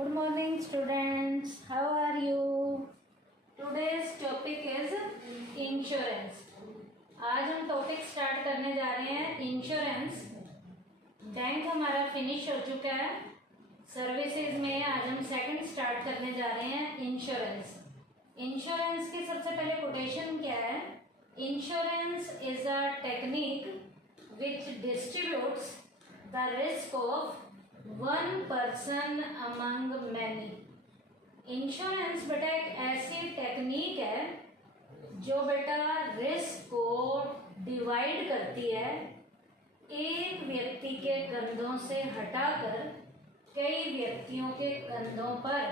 Good morning students, how are you? Today's topic is insurance. आज हम topic start करने जा रहे हैं इंश्योरेंस। बैंक हमारा फिनिश हो चुका है। सर्विसेज में आज हम सेकंड स्टार्ट करने जा रहे हैं इंश्योरेंस। इंश्योरेंस की सबसे पहले कोटेशन क्या है? Insurance is a technique which distributes the risk of one person among many. Insurance बेटा एक ऐसी टेक्निक है जो बेटा रिस्क को डिवाइड करती है, एक व्यक्ति के कंधों से हटाकर कई व्यक्तियों के कंधों पर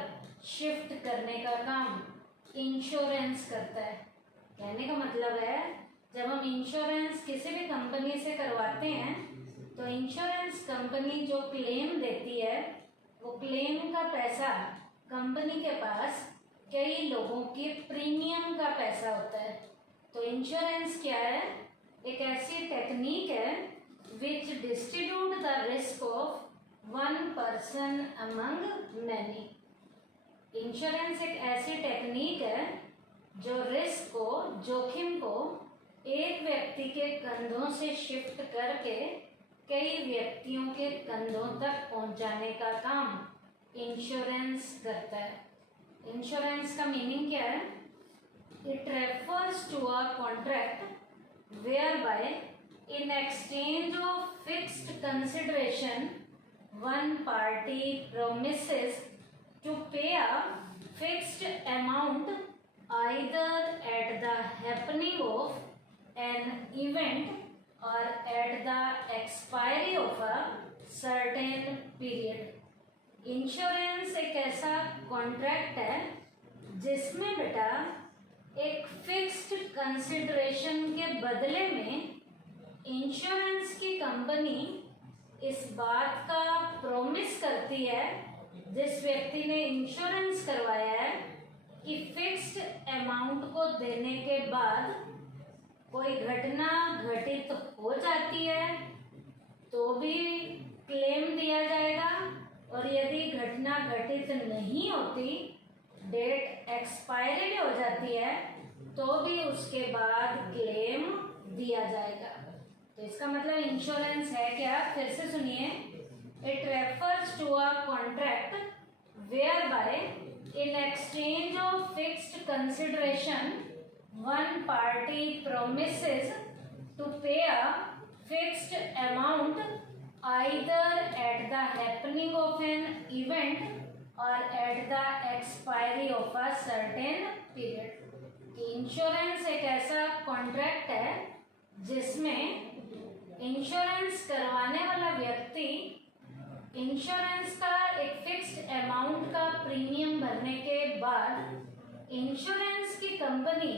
शिफ्ट करने का काम इंश्योरेंस करता है। कहने का मतलब है जब हम इंश्योरेंस किसी भी कंपनी से करवाते हैं तो इंश्योरेंस कंपनी जो क्लेम देती है वो क्लेम का पैसा कंपनी के पास कई लोगों के प्रीमियम का पैसा होता है। तो इंश्योरेंस क्या है? एक ऐसी टेक्निक है which distribute the risk of one person among many. Insurance एक ऐसी टेक्निक है जो रिस्क को, जोखिम को एक व्यक्ति के कंधों से शिफ्ट करके कई व्यक्तियों के कंधों तक पहुंचाने का काम इंश्योरेंस करता है। इंश्योरेंस का मीनिंग क्या है? It refers to a contract where by in exchange of fixed consideration one party promises to pay a fixed amount either at the happening of an event or at the expiry of a certain period। Insurance एक ऐसा contract है जिसमें बेटा एक fixed consideration के बदले में insurance की कंपनी इस बात का प्रॉमिस करती है जिस व्यक्ति ने इंश्योरेंस करवाया है कि फिक्स्ड अमाउंट को देने के बाद कोई घटना घटित हो जाती है तो भी क्लेम दिया जाएगा, और यदि घटना घटित नहीं होती, डेट एक्सपायरी भी हो जाती है तो भी उसके बाद क्लेम दिया जाएगा। तो इसका मतलब इंश्योरेंस है क्या? फिर से सुनिए। It refers to a contract where by in exchange of fixed consideration one party promises to pay a fixed amount either at the happening of an event or at the expiry of a certain period। Insurance एक ऐसा contract है जिसमें insurance करवाने वाला व्यक्ति insurance का एक fixed amount का प्रीमियम भरने के बाद इंश्योरेंस की कंपनी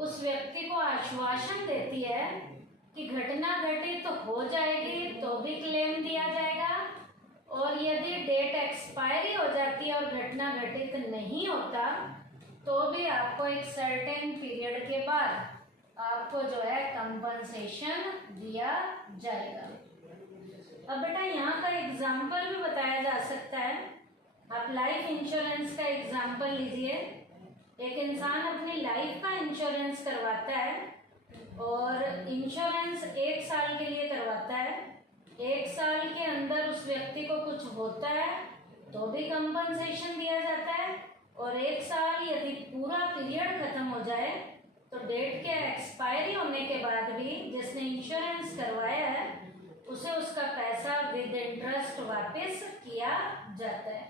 उस व्यक्ति को आश्वासन देती है कि घटना घटित तो हो जाएगी तो भी क्लेम दिया जाएगा, और यदि डेट एक्सपायरी हो जाती है और घटना घटित नहीं होता तो भी आपको एक सर्टेन पीरियड के बाद आपको जो है कंपनसेशन दिया जाएगा। अब बेटा यहाँ का एग्जाम्पल भी बताया जा सकता है। आप लाइफ इंश्योरेंस का एग्जाम्पल लीजिए। एक इंसान अपनी लाइफ का इंश्योरेंस करवाता है और इंश्योरेंस 1 साल के लिए करवाता है। 1 साल के अंदर उस व्यक्ति को कुछ होता है तो भी कंपनसेशन दिया जाता है, और 1 साल यदि पूरा पीरियड खत्म हो जाए तो डेट के एक्सपायरी होने के बाद भी जिसने इंश्योरेंस करवाया है उसे उसका पैसा विद इंटरेस्ट वापस किया जाता है।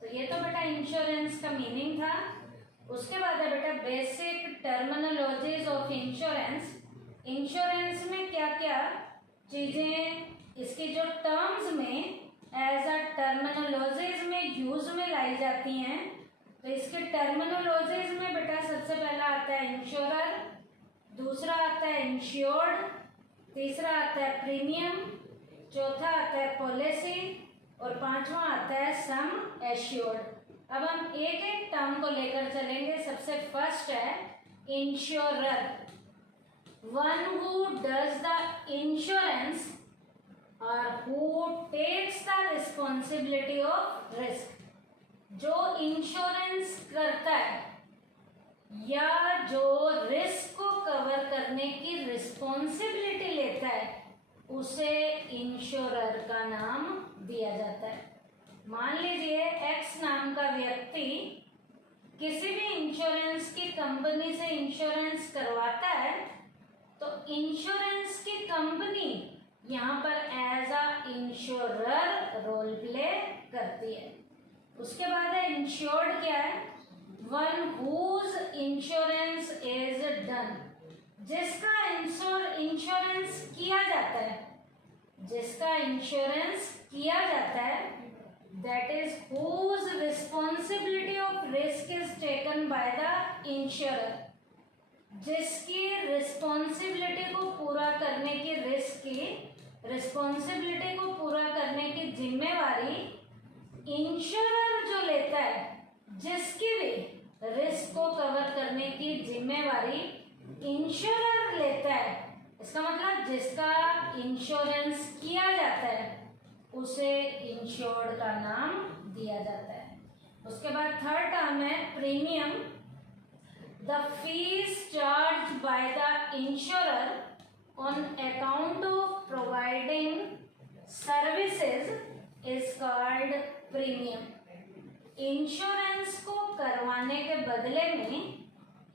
तो ये तो बेटा इंश्योरेंस का मीनिंग था। उसके बाद है बेटा basic terminologies of insurance. Insurance में क्या क्या चीजें इसकी जो टर्म्स में एज अ टर्मिनोलॉजीज में यूज में लाई जाती हैं, तो इसके टर्मिनोलॉजीज में बेटा सबसे पहला आता है इंश्योरर, दूसरा आता है इंश्योर्ड, तीसरा आता है प्रीमियम, चौथा आता है पॉलिसी, और पांचवा आता है सम एश्योर्ड। अब हम एक एक टर्म को लेकर चलेंगे। सबसे फर्स्ट है insurer, one who does the insurance और who takes the responsibility of risk. जो इंश्योरेंस करता है या जो रिस्क को कवर करने की रिस्पॉन्सिबिलिटी लेता है उसे इंश्योरर का नाम दिया जाता है। मान लीजिए एक्स नाम का व्यक्ति किसी भी इंश्योरेंस की कंपनी से इंश्योरेंस करवाता है तो इंश्योरेंस की कंपनी यहाँ पर as a insurer role play करती है। उसके बाद है इंश्योर्ड क्या है? One whose insurance is done, जिसका इंश्योरेंस किया जाता है, जिसका इंश्योरेंस किया जाता है, that is whose responsibility of risk is taken by the insurer, जिसकी रिस्पॉन्सिबिलिटी को पूरा करने की रिस्क की रिस्पॉन्सिबिलिटी को पूरा करने की जिम्मेवारी इंश्योरर जो लेता है, जिसकी भी रिस्क को कवर करने की जिम्मेवारी इंश्योरर लेता है। इसका मतलब जिसका इंश्योरेंस किया जाता है उसे इंश्योर्ड का नाम दिया जाता है। उसके बाद थर्ड टर्म है premium. The fees charge by the insurer on account of providing services is called premium. Insurance को करवाने के बदले में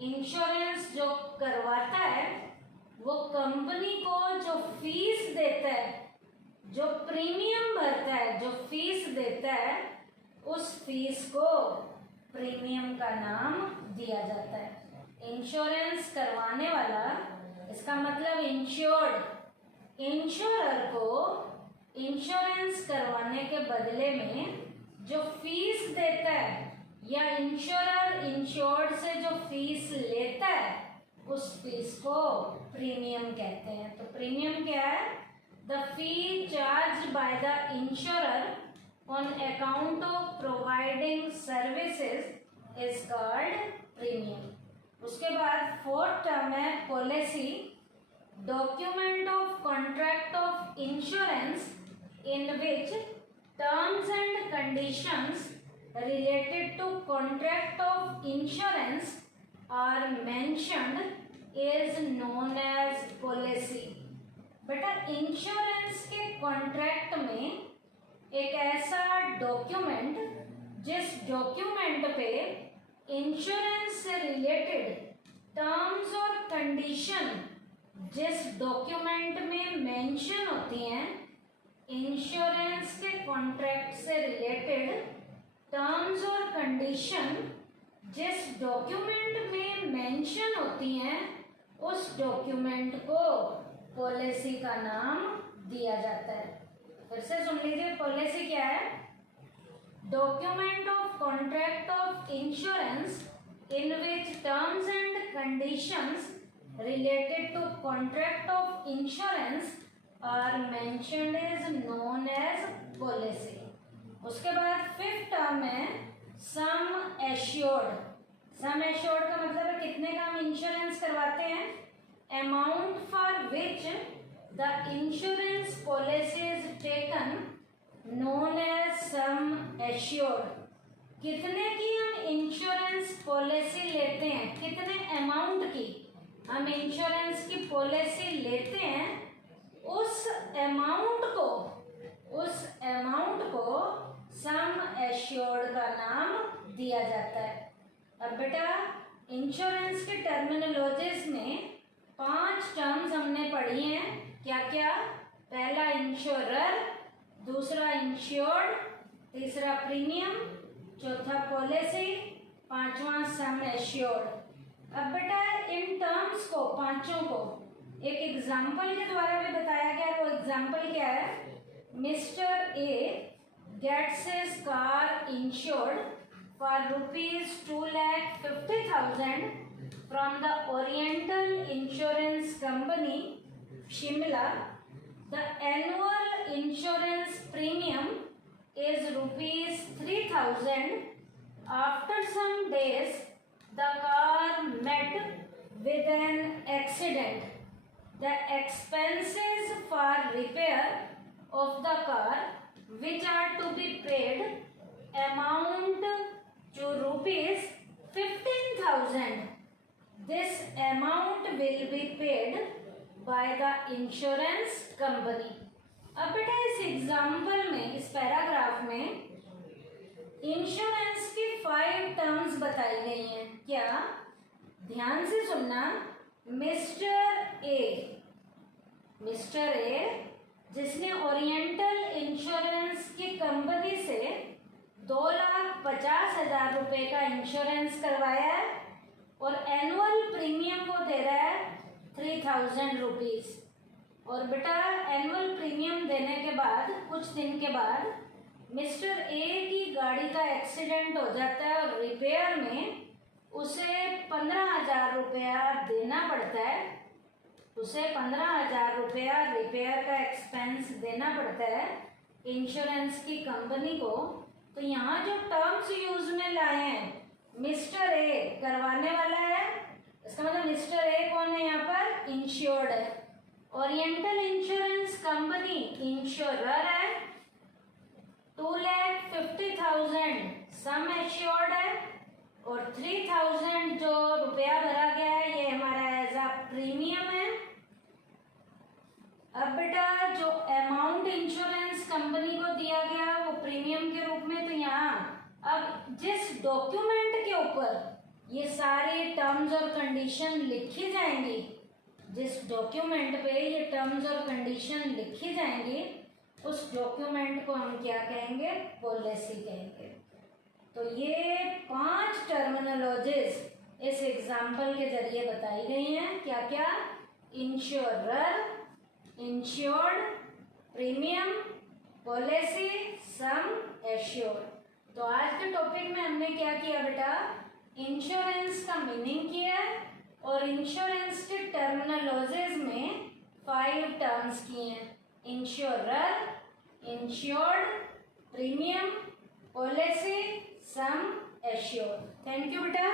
इंश्योरेंस जो करवाता है वो कंपनी को जो फीस देता है, जो प्रीमियम भरता है, जो फीस देता है, उस फीस को प्रीमियम का नाम दिया जाता है। इंश्योरेंस करवाने वाला, इसका मतलब इंश्योर्ड, इंश्योरर को इंश्योरेंस करवाने के बदले में जो फीस देता है या इंश्योरर इंश्योर्ड से जो फीस लेता है उस फीस को प्रीमियम कहते हैं। तो प्रीमियम क्या है? The fee charge by the insurer on account of providing services is called premium. उसके बाद फोर्थ टर्म है policy. Document of contract of insurance in which terms and conditions related to contract of insurance are mentioned is known as policy। बेटा insurance के contract में एक ऐसा document, जिस document पे इंश्योरेंस से रिलेटेड टर्म्स और कंडीशन जिस डॉक्यूमेंट में मेंशन होती हैं, इंश्योरेंस के कॉन्ट्रैक्ट से रिलेटेड टर्म्स और कंडीशन जिस डॉक्यूमेंट में मेंशन होती हैं उस डॉक्यूमेंट को पॉलिसी का नाम दिया जाता है। फिर से सुन लीजिए, पॉलिसी क्या है? Document of contract of insurance in which terms and conditions related to contract of insurance are mentioned is known as policy. उसके बाद फिफ्थ टर्म है सम एश्योर्ड। सम एश्योर्ड का मतलब है कितने का हम इंश्योरेंस करवाते हैं, amount for which the insurance policy is taken known as sum assured. कितने की हम इंश्योरेंस पॉलिसी लेते हैं, कितने अमाउंट की हम इंश्योरेंस की पॉलिसी लेते हैं, उस अमाउंट को सम एश्योर्ड का नाम दिया जाता है। अब बेटा इंश्योरेंस के टर्मिनोलॉजीज में 5 टर्म्स हमने पढ़ी हैं। क्या क्या? पहला इंश्योरर, दूसरा इंश्योर्ड, तीसरा प्रीमियम, चौथा पॉलिसी, पांचवा सम एश्योर्ड। अब बेटा इन टर्म्स को, पांचों को एक एग्जाम्पल के द्वारा भी बताया गया। वो एग्जाम्पल क्या है? Mister A gets his car insured for ₹2,50,000 from the Oriental Insurance Company Shimla. The annual insurance premium is ₹3,000. After some days, the car met with an accident. The expenses for repair of the car, which are to be paid, amount will be paid by the insurance company. अब बेटा इस example में, इस paragraph में insurance की 5 terms बताई गई हैं। क्या? ध्यान से सुनना। मिस्टर ए जिसने ओरिएंटल इंश्योरेंस की कंपनी से 2,50,000 रुपए का इंश्योरेंस करवाया है और एनुअल प्रीमियम वो दे रहा है 3,000 रुपीज। और बेटा एनुअल प्रीमियम देने के बाद कुछ दिन के बाद मिस्टर ए की गाड़ी का एक्सीडेंट हो जाता है और रिपेयर में उसे 15,000 रुपया देना पड़ता है। उसे 15,000 रुपया रिपेयर का एक्सपेंस देना पड़ता है इंश्योरेंस की कंपनी को। तो यहाँ जो टर्म्स यूज में लाए हैं, मिस्टर ए करवाने वाला है, इसका मतलब मिस्टर ए कौन है यहाँ पर? इंश्योर्ड है। ओरिएंटल इंश्योरेंस कंपनी इंश्योरर है। 2,50,000 सम एश्योर्ड है और 3,000 जो रुपया भरा गया है ये हमारा एज अ प्रीमियम है। अब बेटा जो अमाउंट इंश्योरेंस कंपनी को दिया गया वो प्रीमियम के रूप में, तो यहाँ अब जिस डॉक्यूमेंट के ऊपर ये सारे टर्म्स और कंडीशन लिखी जाएंगी, जिस डॉक्यूमेंट पे ये टर्म्स और कंडीशन लिखी जाएंगी उस डॉक्यूमेंट को हम क्या कहेंगे? पॉलिसी कहेंगे। तो ये 5 टर्मिनोलॉजीज इस एग्जाम्पल के जरिए बताई गई हैं। क्या क्या? Insurer, insured, premium, policy, sum assured. तो आज के टॉपिक में हमने क्या किया बेटा? इंश्योरेंस का मीनिंग किया और इंश्योरेंस के टर्मिनोलॉजीज में 5 टर्म्स किए हैं। Insurer, insured, premium, policy, sum assured. Thank you बेटा।